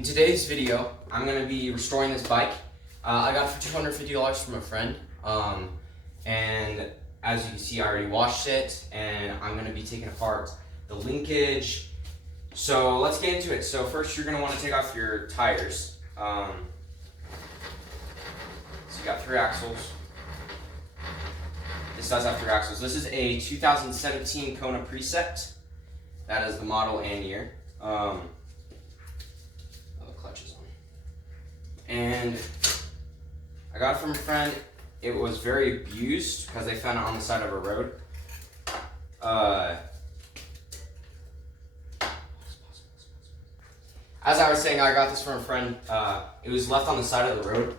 In today's video, I'm going to be restoring this bike. I got it for $250 from a friend, and as you can see, I already washed it, and I'm going to be taking apart the linkage. So let's get into it. So first, you're going to want to take off your tires. So you got 3 axles. This does have 3 axles. This is a 2017 Kona Precept. That is the model and year. The clutch is on. And I got it from a friend. It was very abused because they found it on the side of a road. As I was saying, I got this from a friend. It was left on the side of the road.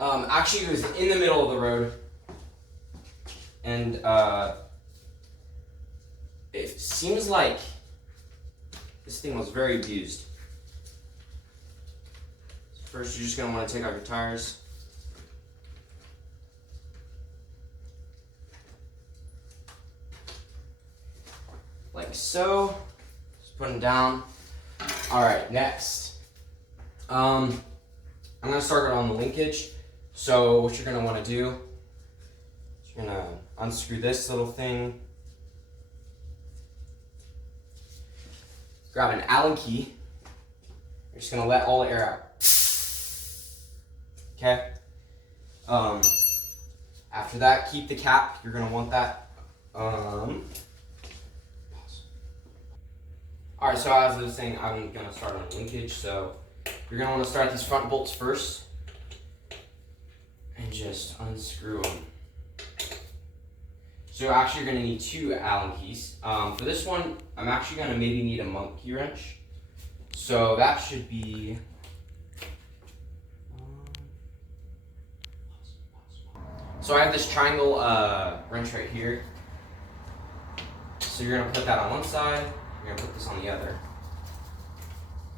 Actually, it was in the middle of the road. And it seems like this thing was very abused. First, you're just going to want to take out your tires. Like so. Just put them down. Alright, next. I'm going to start it on the linkage. So what you're going to want to do, you're going to unscrew this little thing. Grab an Allen key. You're just going to let all the air out. Okay? After that, keep the cap. You're going to want that. Alright, so as I was saying, I'm going to start on linkage. So you're going to want to start these front bolts first. And just unscrew them. So actually you're going to need 2 Allen keys. For this one, I'm actually going to maybe need a monkey wrench. So that should be... So I have this triangle wrench right here. So you're going to put that on one side. You're going to put this on the other.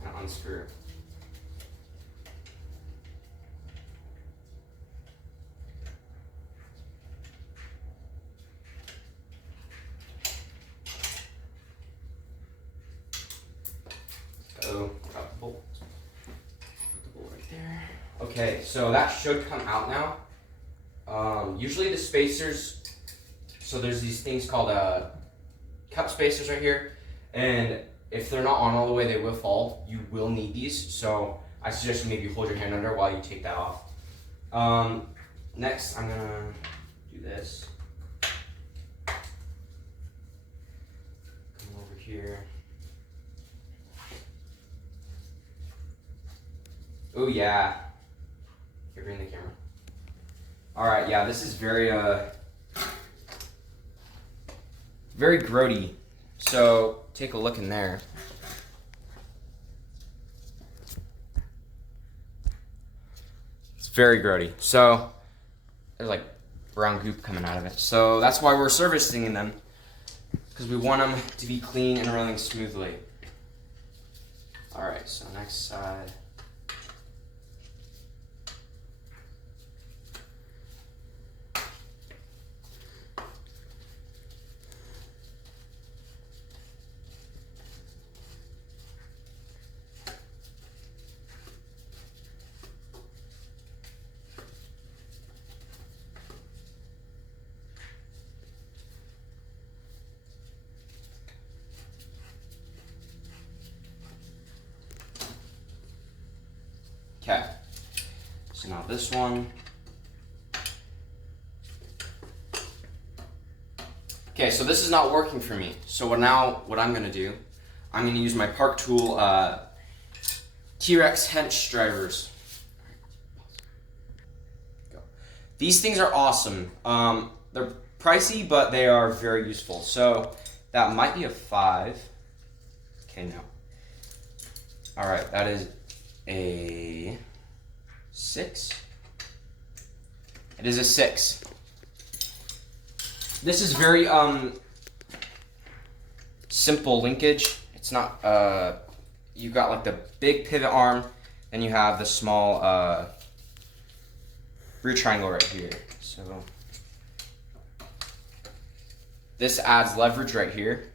And unscrew. Oh, got the bolt. Put the bolt right there. Okay, so that should come out now. Usually the spacers, so there's these things called cup spacers right here, and if they're not on all the way, they will fall. You will need these, so I suggest you maybe hold your hand under while you take that off. Next, I'm gonna do this. Come over here. Oh yeah. Here, bring the camera. Alright, yeah, this is very very grody. So take a look in there. It's very grody. So there's like brown goop coming out of it. So that's why we're servicing them, because we want them to be clean and running smoothly. Alright, so next side. Okay, so now this one. Okay, so this is not working for me. So what I'm gonna do, I'm gonna use my Park Tool T-Rex hench drivers. Go. These things are awesome. They're pricey, but they are very useful. So that might be a 5. Okay, no. All right, that is a 6. It is a 6. This is very simple linkage. It's not you've got like the big pivot arm, then you have the small rear triangle right here. So this adds leverage right here,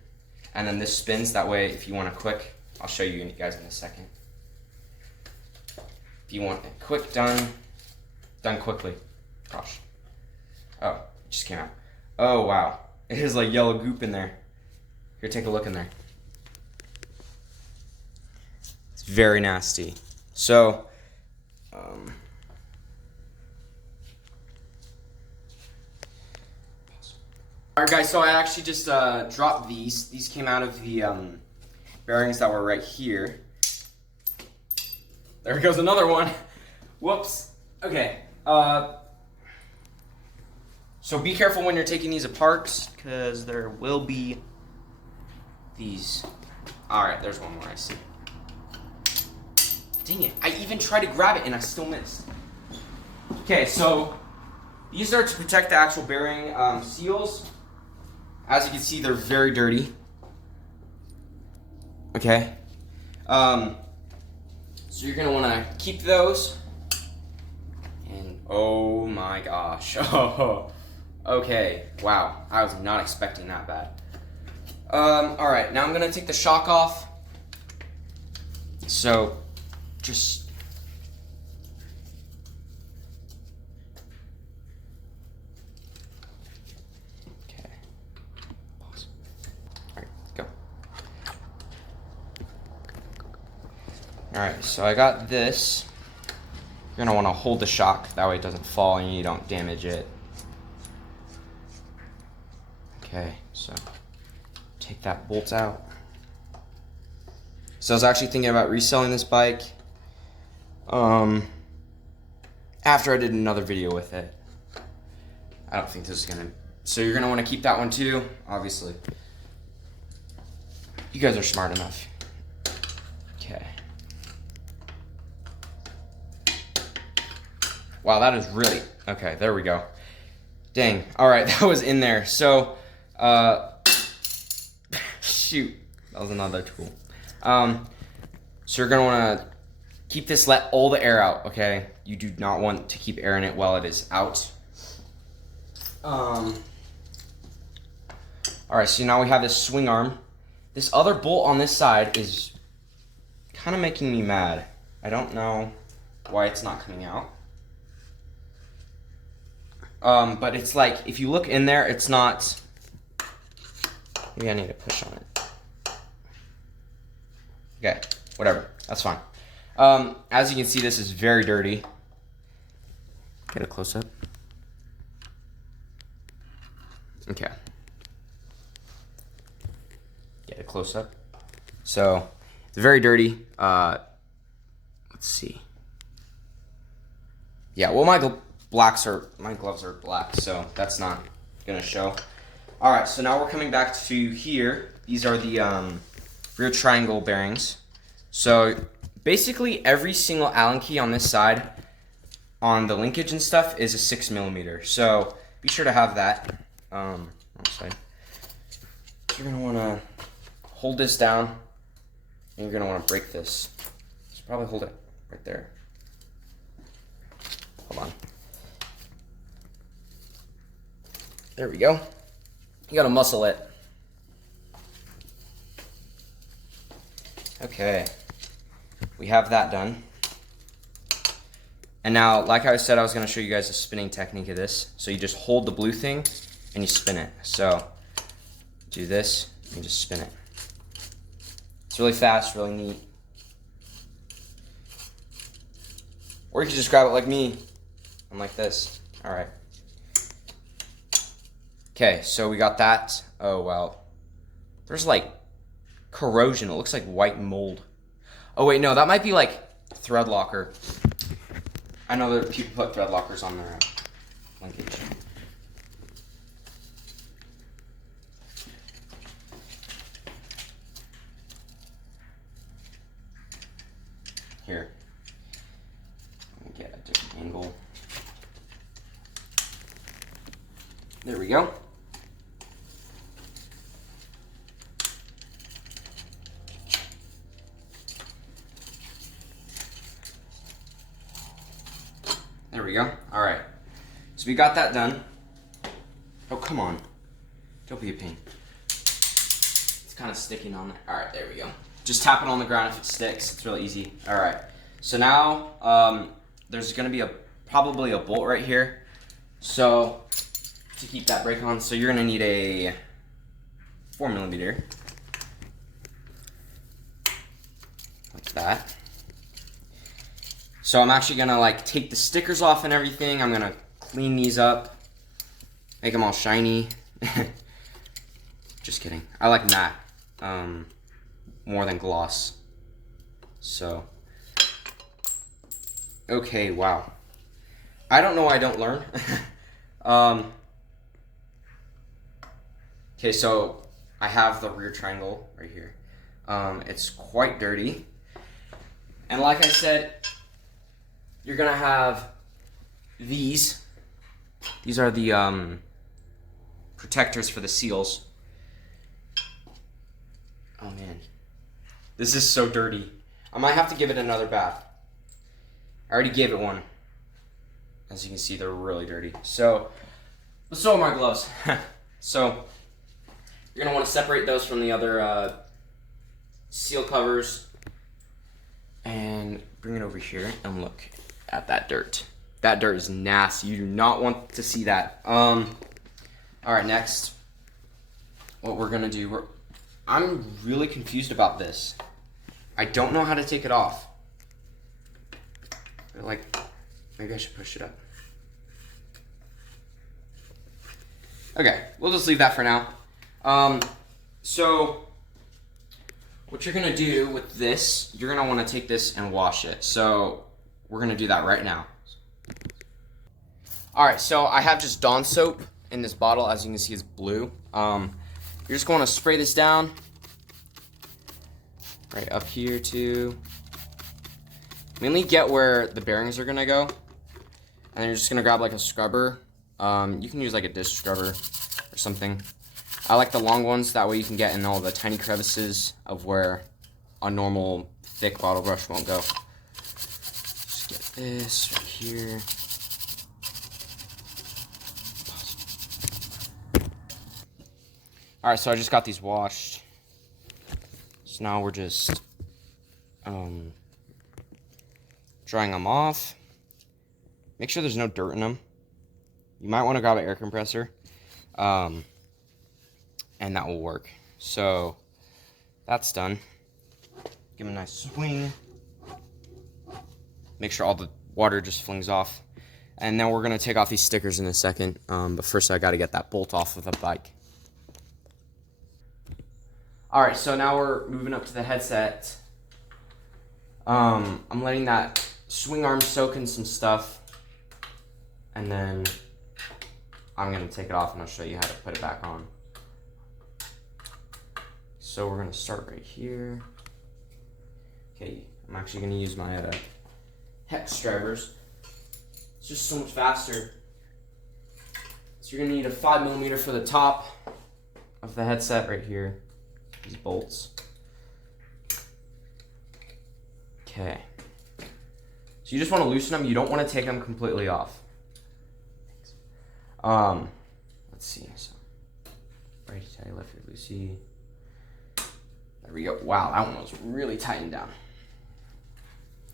and then this spins that way if you want a quick. I'll show you guys in a second. if you want it quick done quickly. Gosh. Oh, it just came out. Oh, wow. It is like yellow goop in there. Here, take a look in there. It's very nasty. So, alright guys, so I actually just dropped these. These came out of the bearings that were right here. There goes another one. Whoops. Okay. So be careful when you're taking these apart, because there will be these. Alright, there's one more I see. Dang it. I even tried to grab it and I still missed. Okay, so these are to protect the actual bearing seals. As you can see, they're very dirty. Okay. So you're going to want to keep those. And oh my gosh. Oh. Okay. Wow. I was not expecting that bad. Alright, now I'm going to take the shock off. So, just... Okay. Pause. Alright, go. Alright, so I got this. You're going to want to hold the shock, that way it doesn't fall and you don't damage it. Okay, so take that bolt out. So I was actually thinking about reselling this bike after I did another video with it. I don't think this is gonna... So you're gonna want to keep that one too, obviously. You guys are smart enough. Okay. Wow, that is really... Okay, there we go. Dang. Alright, that was in there. So, shoot. That was another tool. So you're gonna wanna keep this, let all the air out, okay? You do not want to keep air in it while it is out. Alright, so now we have this swing arm. This other bolt on this side is kind of making me mad. I don't know why it's not coming out. But it's like, if you look in there, it's not... Maybe I need to push on it. Okay, whatever, that's fine. As you can see, this is very dirty. Get a close-up. Okay. Get a close-up. So, it's very dirty. Let's see. Yeah, well, my gloves are black, so that's not gonna show. Alright, so now we're coming back to here. These are the rear triangle bearings. So basically every single Allen key on this side on the linkage and stuff is a 6mm. So be sure to have that. Outside. You're gonna wanna hold this down and you're gonna wanna break this. Just probably hold it right there. Hold on. There we go. You gotta muscle it. Okay, we have that done. And now, like I said, I was gonna show you guys the spinning technique of this. So you just hold the blue thing and you spin it. So do this and just spin it. It's really fast, really neat. Or you can just grab it like me and like this. All right. Okay, so we got that. Oh, well. There's like corrosion. It looks like white mold. Oh, wait, no, that might be like thread locker. I know that people put thread lockers on their linkage. Here. Let me get a different angle. There we go. There we go. All right. So we got that done. Oh, come on. Don't be a pain. It's kind of sticking on there. All right, there we go. Just tap it on the ground if it sticks. It's really easy. All right. So now there's gonna be probably a bolt right here. So to keep that brake on, so you're gonna need a 4mm. Like that. So I'm actually gonna like take the stickers off and everything. I'm gonna clean these up, make them all shiny. Just kidding. I like matte more than gloss. So, okay, wow. I don't know why I don't learn. Okay, so I have the rear triangle right here. It's quite dirty. And like I said, you're gonna have these. These are the protectors for the seals. Oh man, this is so dirty. I might have to give it another bath. I already gave it one. As you can see, they're really dirty. So are my gloves. So you're gonna want to separate those from the other seal covers and bring it over here and look at that dirt. That dirt is nasty. You do not want to see that. All right, next, what we're gonna do, I'm really confused about this. I don't know how to take it off. Like, maybe I should push it up. Okay, we'll just leave that for now. So what you're gonna do with this, you're gonna wanna take this and wash it. So we're gonna do that right now. All right, so I have just Dawn soap in this bottle. As you can see, it's blue. You're just going to spray this down right up here too. Mainly get where the bearings are gonna go, and you're just gonna grab like a scrubber. You can use like a dish scrubber or something. I like the long ones, that way you can get in all the tiny crevices of where a normal thick bottle brush won't go. Just get this right here. Alright, so I just got these washed. So now we're just drying them off. Make sure there's no dirt in them. You might want to grab an air compressor. And that will work. So that's done. Give them a nice swing. Make sure all the water just flings off. And then we're going to take off these stickers in a second. But first I got to get that bolt off of the bike. Alright, so now we're moving up to the headset. I'm letting that swing arm soak in some stuff. And then I'm going to take it off and I'll show you how to put it back on. So we're going to start right here. Okay, I'm actually going to use my hex drivers. It's just so much faster. So you're going to need a 5mm for the top of the headset right here. These bolts. Okay. So you just want to loosen them. You don't want to take them completely off. Let's see. So, righty tighty, lefty loosey. There we go. Wow, that one was really tightened down.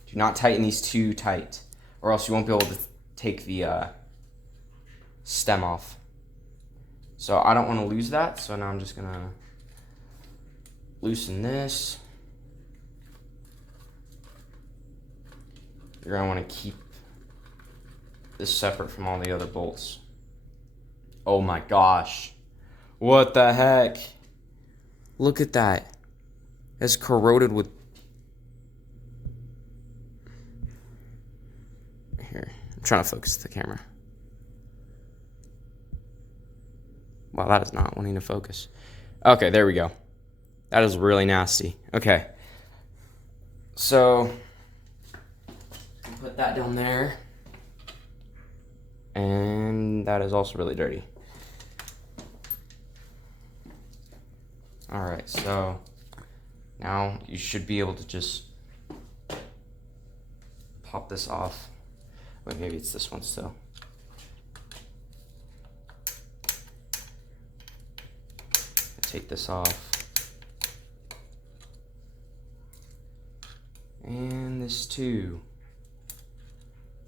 Do not tighten these too tight, or else you won't be able to take the stem off. So I don't want to lose that. So now I'm just gonna loosen this. You're gonna want to keep this separate from all the other bolts. Oh my gosh. What the heck? Look at that. It's corroded with... Here, I'm trying to focus the camera. Wow, that is not wanting to focus. Okay, there we go. That is really nasty. Okay. So, put that down there. And that is also really dirty. Alright, so now you should be able to just pop this off. Wait, maybe it's this one still. Take this off. And this too.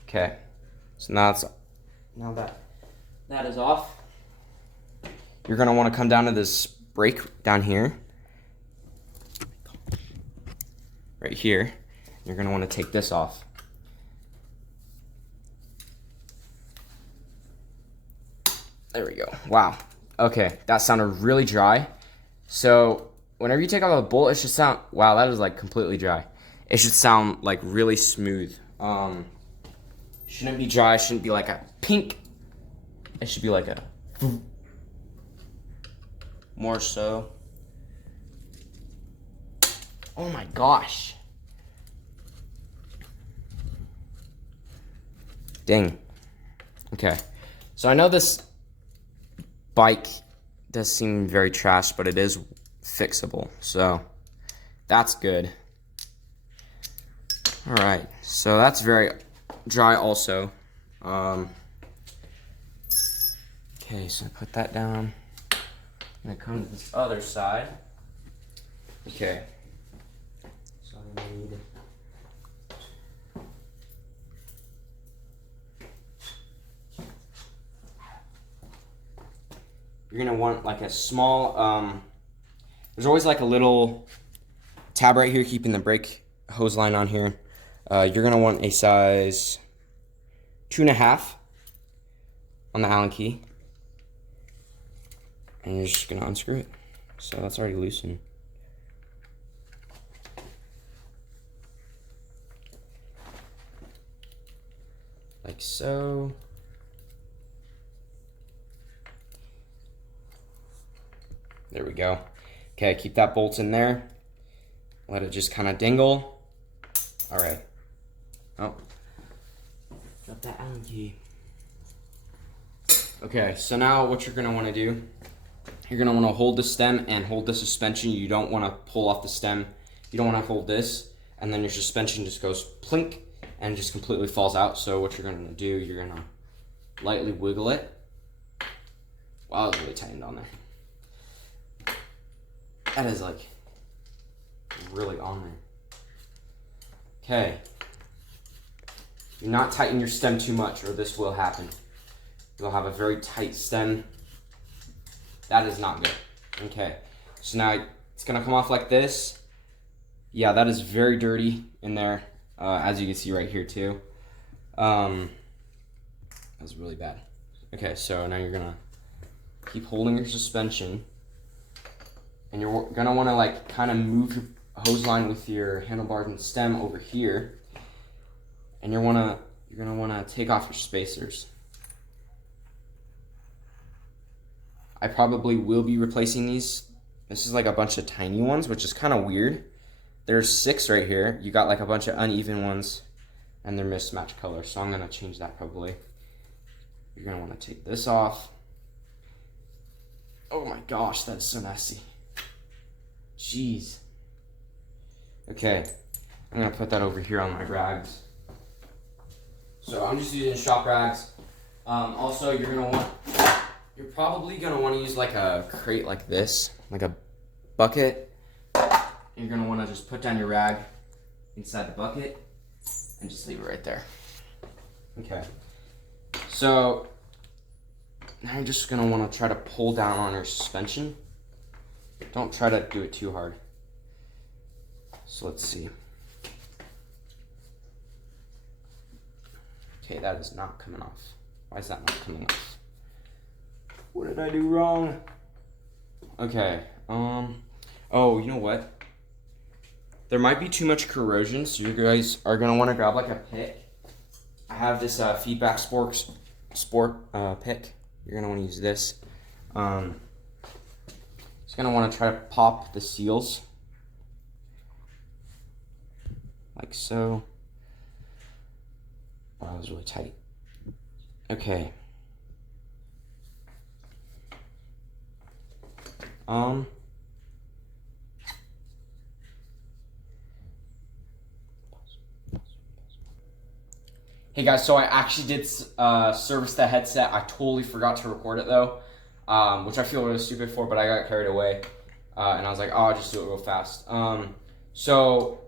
Okay. So now that is off. You're gonna want to come down to this brake down here. Right here. You're gonna want to take this off. There we go. Wow. Okay, that sounded really dry. So whenever you take off a bolt, it should sound, wow, that is like completely dry. It should sound like really smooth. Shouldn't be dry, shouldn't be like a pink. It should be like a more so. Oh my gosh. Dang. Okay. So I know this bike does seem very trash, but it is fixable. So that's good. All right. So that's very dry also. Okay, so put that down. I'm gonna come to this other side. Okay. So I need. You're gonna want like a small, there's always like a little tab right here keeping the brake hose line on here. You're gonna want a size 2.5 on the Allen key. And you're just gonna unscrew it. So that's already loosened. Like so. There we go. Okay, keep that bolt in there. Let it just kind of dingle. All right. Oh. Drop that Allen key. Okay, so now what you're gonna wanna do, you're gonna wanna hold the stem and hold the suspension. You don't wanna pull off the stem. You don't wanna hold this, and then your suspension just goes plink and just completely falls out. So what you're gonna do, you're gonna lightly wiggle it. Wow, it's really tightened on there. That is like really on there. Okay. Do not tighten your stem too much or this will happen. You'll have a very tight stem. That is not good. Okay. So now it's gonna come off like this. Yeah, that is very dirty in there. As you can see right here too. That was really bad. Okay, so now you're gonna keep holding your suspension. And you're gonna wanna like kind of move your hose line with your handlebars and stem over here. And you're gonna wanna take off your spacers. I probably will be replacing these. This is like a bunch of tiny ones, which is kind of weird. There's 6 right here. You got like a bunch of uneven ones and they're mismatched colors. So I'm gonna change that probably. You're gonna wanna take this off. Oh my gosh, that is so nasty. Jeez. Okay, I'm gonna put that over here on my rags. So I'm just using shop rags. Also, you're probably gonna want to use like a crate like this, like a bucket. You're gonna want to just put down your rag inside the bucket and just leave it right there. Okay. So now you're just gonna want to try to pull down on your suspension. Don't try to do it too hard. So let's see. Okay, that is not coming off. Why is that not coming off? What did I do wrong? Okay, oh, you know what? There might be too much corrosion, so you guys are gonna wanna grab like a pick. I have this feedback sport pick. You're gonna wanna use this. Just gonna wanna try to pop the seals. Like so. Wow, that was really tight. Okay. Hey guys, so I actually did service the headset. I totally forgot to record it though, which I feel really stupid for, but I got carried away. And I was like, oh, I'll just do it real fast. So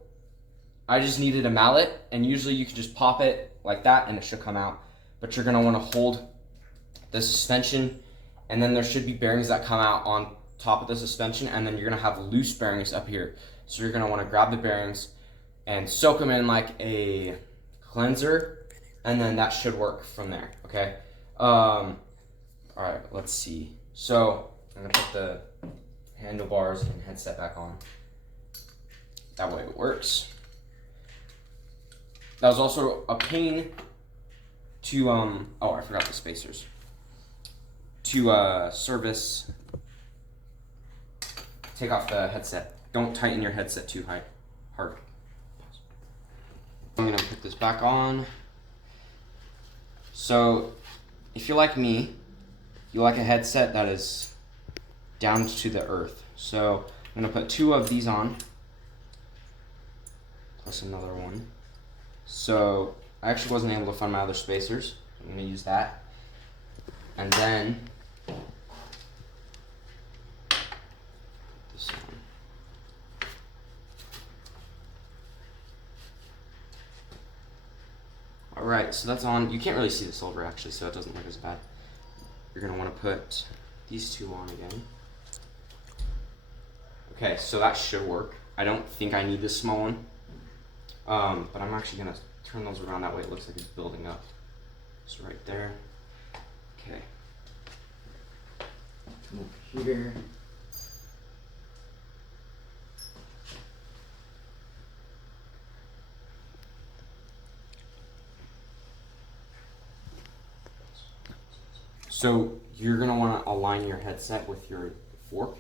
I just needed a mallet, and usually you can just pop it like that and it should come out. But you're gonna wanna hold the suspension, and then there should be bearings that come out on top of the suspension, and then you're gonna have loose bearings up here. So you're gonna wanna grab the bearings and soak them in like a cleanser, and then that should work from there, okay? All right, let's see. So I'm gonna put the handlebars and headset back on. That way it works. That was also a pain to, oh, I forgot the spacers. To service, take off the headset. Don't tighten your headset too hard. I'm gonna put this back on. So, if you're like me, you like a headset that is down to the earth. So, I'm gonna put 2 of these on, plus another one. So, I actually wasn't able to find my other spacers. I'm gonna use that. And then, this one. Alright, so that's on. You can't really see the silver actually, so it doesn't look as bad. You're gonna wanna put these 2 on again. Okay, so that should work. I don't think I need this small one. But I'm actually gonna turn those around, that way it looks like it's building up. So right there. Okay. Come over here. So you're gonna wanna align your headset with your fork,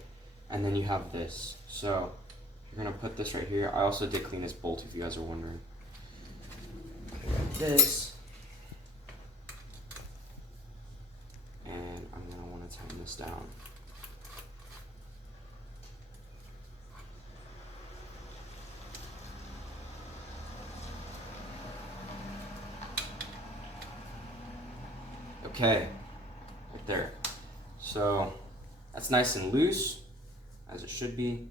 and then you have this. So you're gonna put this right here. I also did clean this bolt if you guys are wondering. Okay, like this. And I'm gonna wanna tighten this down. Okay, right there. So that's nice and loose, as it should be.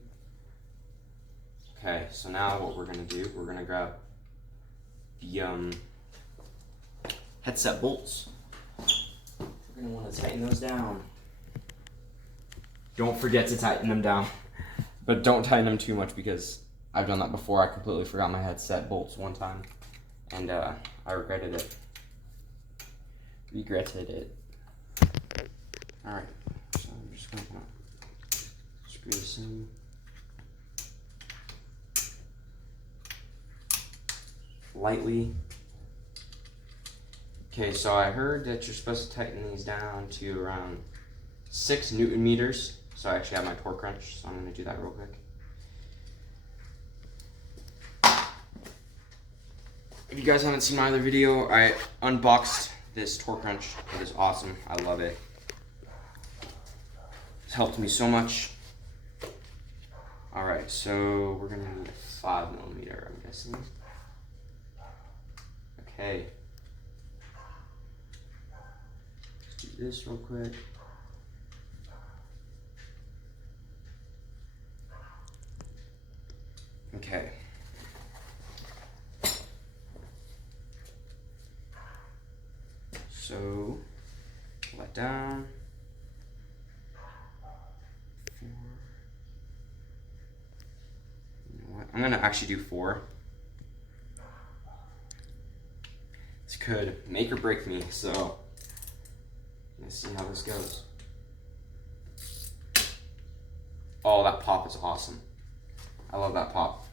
Okay, so now what we're gonna do, we're gonna grab the headset bolts. We're gonna wanna tighten those down. Don't forget to tighten them down, but don't tighten them too much because I've done that before. I completely forgot my headset bolts one time, and I regretted it. Alright, so I'm just gonna screw this in. Lightly. Okay, so I heard that you're supposed to tighten these down to around 6 Newton meters. So I actually have my torque wrench, so I'm gonna do that real quick. If you guys haven't seen my other video, I unboxed this torque wrench. It is awesome. I love it. It's helped me so much. Alright, so we're gonna need a 5mm, I'm guessing. Okay. Let's do this real quick. Okay. So, pull that down. 4. You know what? I'm gonna actually do 4. This could make or break me, so let's see how this goes. Oh, that pop is awesome. I love that pop.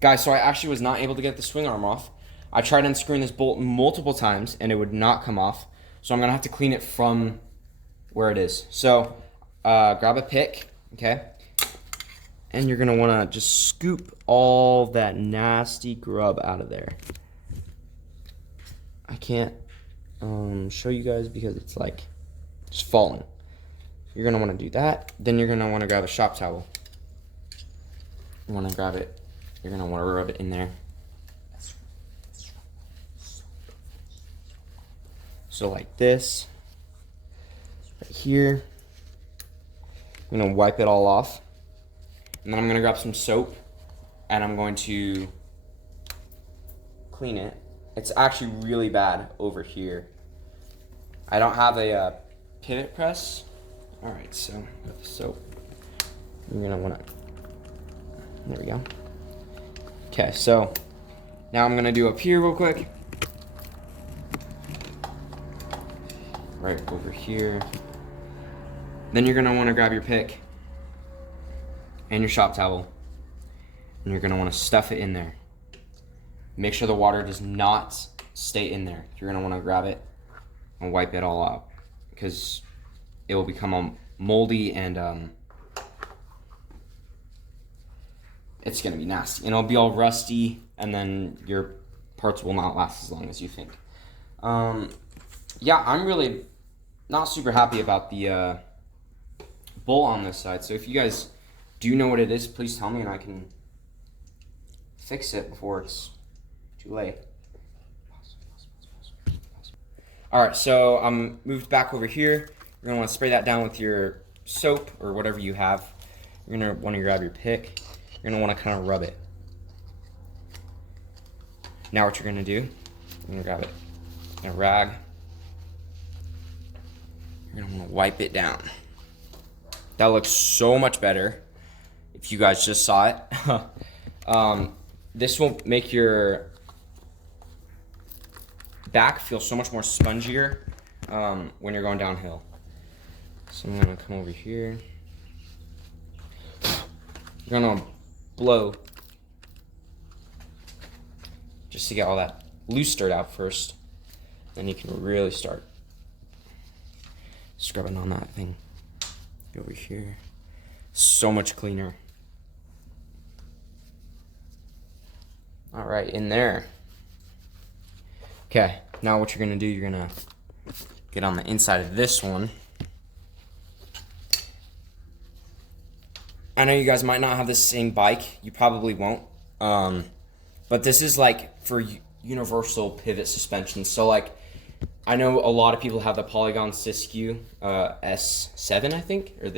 Guys, so I actually was not able to get the swing arm off. I tried unscrewing this bolt multiple times and it would not come off. So I'm gonna have to clean it from where it is. So grab a pick, okay? And you're gonna wanna just scoop all that nasty grub out of there. I can't show you guys because it's like just falling. You're gonna wanna do that. Then you're gonna wanna grab a shop towel. You wanna grab it. You're gonna wanna rub it in there. So like this, right here. I'm gonna wipe it all off. And then I'm gonna grab some soap and I'm going to clean it. It's actually really bad over here. I don't have a pivot press. All right, so with the soap, you're gonna wanna, there we go. Okay, so now I'm gonna do up here real quick. Right over here. Then you're gonna wanna grab your pick and your shop towel, and you're gonna wanna stuff it in there. Make sure the water does not stay in there. You're gonna wanna grab it and wipe it all out, because it will become moldy and it's gonna be nasty. And it'll be all rusty, and then your parts will not last as long as you think. Yeah, I'm really not super happy about the bowl on this side. So if you guys do know what it is, please tell me and I can fix it before it's too late. All right, so I'm moved back over here. You're gonna wanna spray that down with your soap or whatever you have. You're gonna wanna grab your pick. You're gonna wanna kind of rub it. Now what you're gonna do, you're gonna grab it in a rag. You're gonna wanna wipe it down. That looks so much better if you guys just saw it. This will make your back feel so much more spongier when you're going downhill. So I'm gonna come over here. You're gonna blow just to get all that loose dirt out first. Then you can really start scrubbing on that thing. Go over here. So much cleaner. All right, in there. Okay, now what you're gonna do, you're gonna get on the inside of this one. I know you guys might not have the same bike. You probably won't. But this is like for universal pivot suspension. So like, I know a lot of people have the Polygon Siskiyou S7, I think, or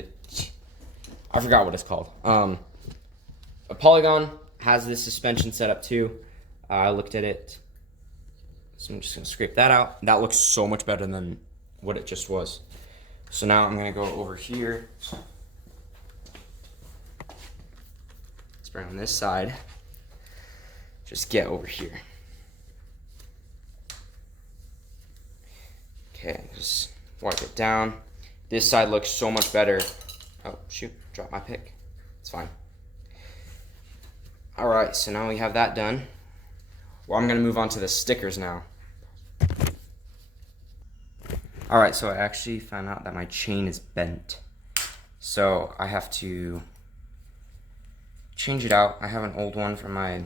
I forgot what it's called. A Polygon has this suspension setup too. I looked at it. So I'm just gonna scrape that out. That looks so much better than what it just was. So now I'm gonna go over here. Spray on this side. Just get over here. Okay, just wipe it down. This side looks so much better. Oh, shoot, dropped my pick. It's fine. All right, so now we have that done. Well, I'm gonna move on to the stickers now. All right, so I actually found out that my chain is bent. So I have to change it out. I have an old one from my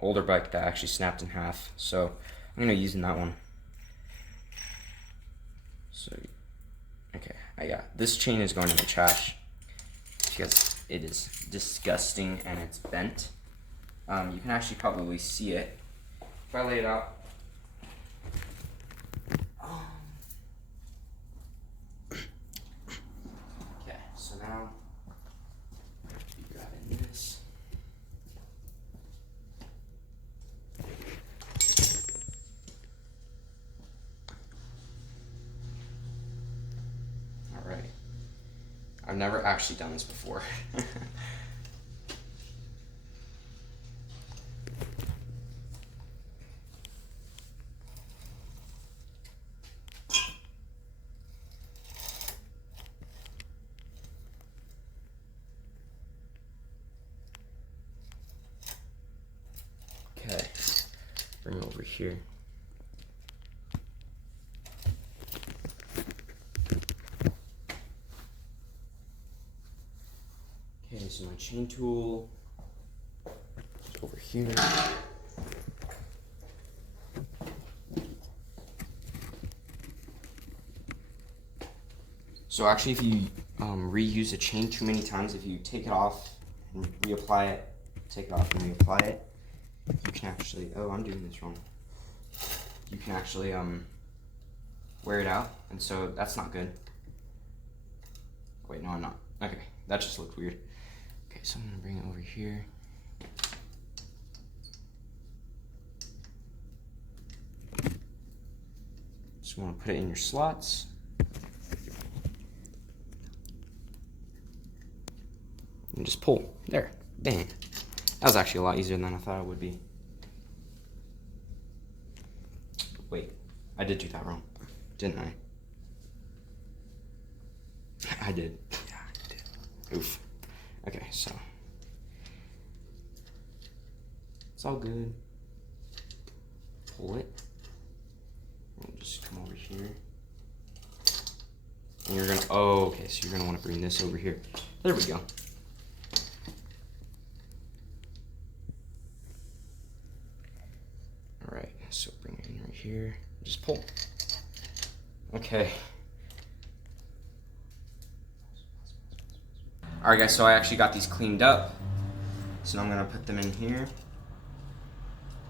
older bike that actually snapped in half. So I'm gonna use that one. So, okay, this chain is going in the trash because it is disgusting and it's bent. You can actually probably see it if I lay it out. Okay, so now you grab in this. All right. I've never actually done this before. Okay, bring it over here. Okay, so my chain tool is over here. So actually, if you reuse a chain too many times, if you take it off and reapply it, take it off and reapply it, you can actually, oh, I'm doing this wrong. You can actually wear it out, and so that's not good. Wait, no, I'm not. Okay, that just looked weird. Okay, so I'm gonna bring it over here. Just want to put it in your slots. And just pull. There. Bang. That was actually a lot easier than I thought it would be. Wait, I did do that wrong, didn't I? I did. Yeah, I did. Oof. Okay, so it's all good. Pull it. And just come over here. And you're gonna, oh, okay, so you're gonna want to bring this over here. There we go. All right, so bring it in right here. Just pull. Okay. All right, guys, so I actually got these cleaned up. So now I'm gonna put them in here.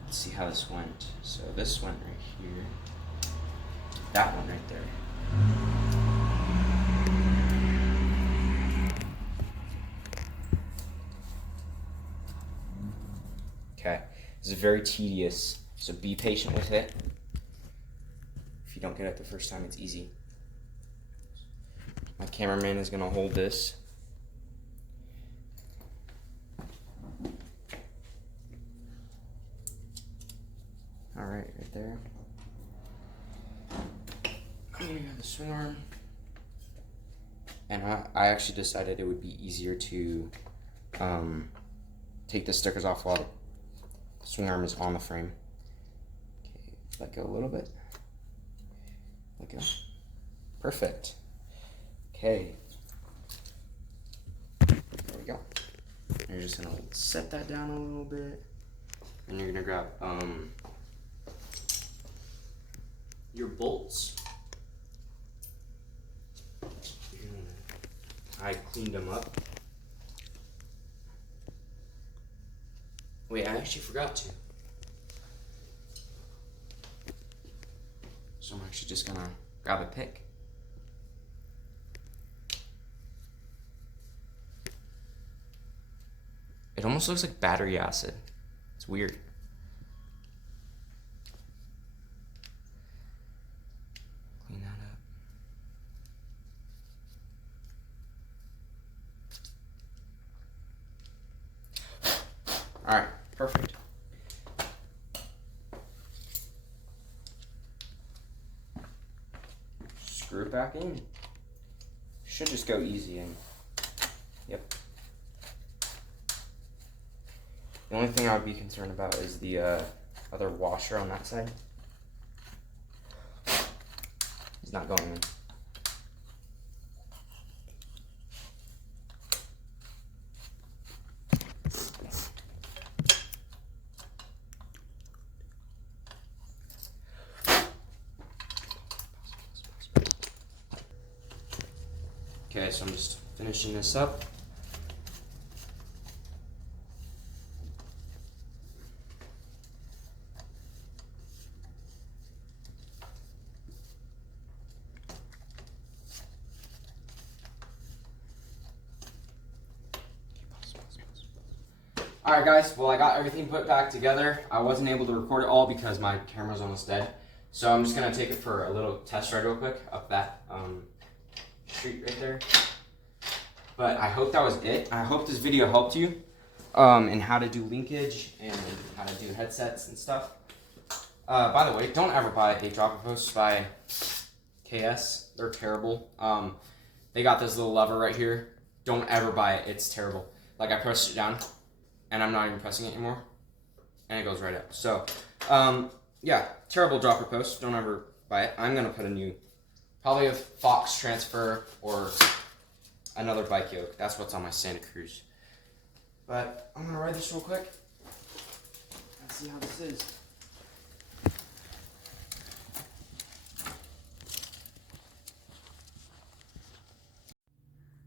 Let's see how this went. So this went right here. That one right there. Okay, this is very tedious, so be patient with it. If you don't get it the first time, it's easy. My cameraman is gonna hold this. All right, right there. I'm gonna grab the swing arm. And I actually decided it would be easier to take the stickers off while the swing arm is on the frame. Okay, let go a little bit. Let go. Perfect. Okay. There we go. And you're just gonna set that down a little bit. And you're gonna grab your bolts. I cleaned them up. Wait, I actually forgot to. So I'm actually just gonna grab a pick. It almost looks like battery acid. It's weird. Clean that up. All right, perfect. Screw it back in. Should just go easy in. Yep. The only thing I would be concerned about is the other washer on that side. It's not going in. Okay, so I'm just finishing this up. Alright guys, well I got everything put back together. I wasn't able to record it all because my camera's almost dead. So I'm just going to take it for a little test ride real quick up that street right there. But I hope that was it. I hope this video helped you in how to do linkage and how to do headsets and stuff. By the way, don't ever buy a dropper post by KS. They're terrible. They got this little lever right here. Don't ever buy it. It's terrible. Like I pressed it down and I'm not even pressing it anymore. And it goes right up. So, yeah, terrible dropper post. Don't ever buy it. I'm going to put a new, probably a Fox transfer or another bike yoke. That's what's on my Santa Cruz. But I'm going to ride this real quick. Let's see how this is.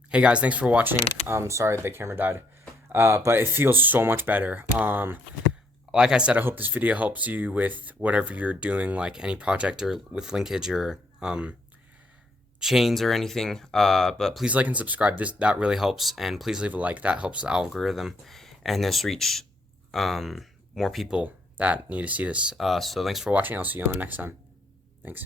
Hey guys, thanks for watching. Sorry the camera died. But it feels so much better. Like I said, I hope this video helps you with whatever you're doing, like any project or with linkage or chains or anything. But please like and subscribe. That really helps, and please leave a like. That helps the algorithm and this reach more people that need to see this. So thanks for watching. I'll see you on the next time. Thanks.